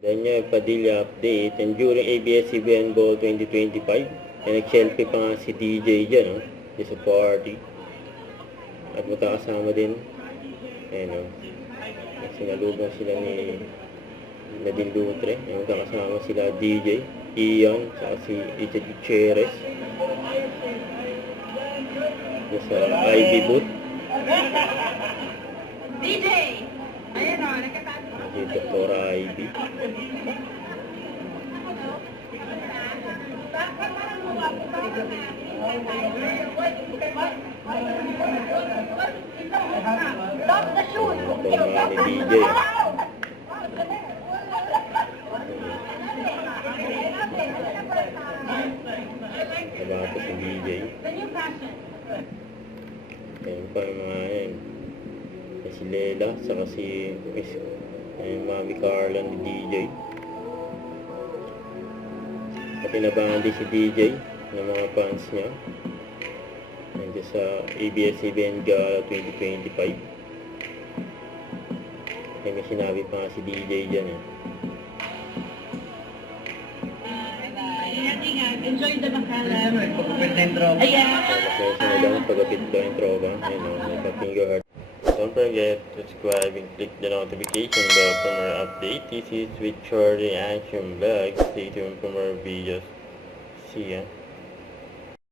Daniel Padilla update, and during ABS-CBN Ball 2025, nag-selfie pa nga si DJ dyan, sa party. At magkakasama din, sinalubong sila ni Nadine Lutre. Magkakasama sila DJ, Ian, saka si Richard Gutierrez. Sa Ivy booth. DJ! Ayun o, nagkataas. Si Dr. Ivy. Ito naman ni DJ. Nabato si DJ. Ayun pa yung mga yan. Si Lela, saka si Mami Carla ni DJ. Pati nabandi si DJ ng mga fans niya. Nandiyan sa ABS-CBN Gala 2025. Kaya may sinabi pa nga si DJ dyan Enjoy the bacala. Pagpapit na yung tropa. Ayan. Masaya na lang pagkapit daw yung tropa. Ayun o, may pa-finger heart. Don't forget to subscribe and click the notification bell for more updates. This is with Short Reaction Vlog. Stay tuned for more videos. See ya.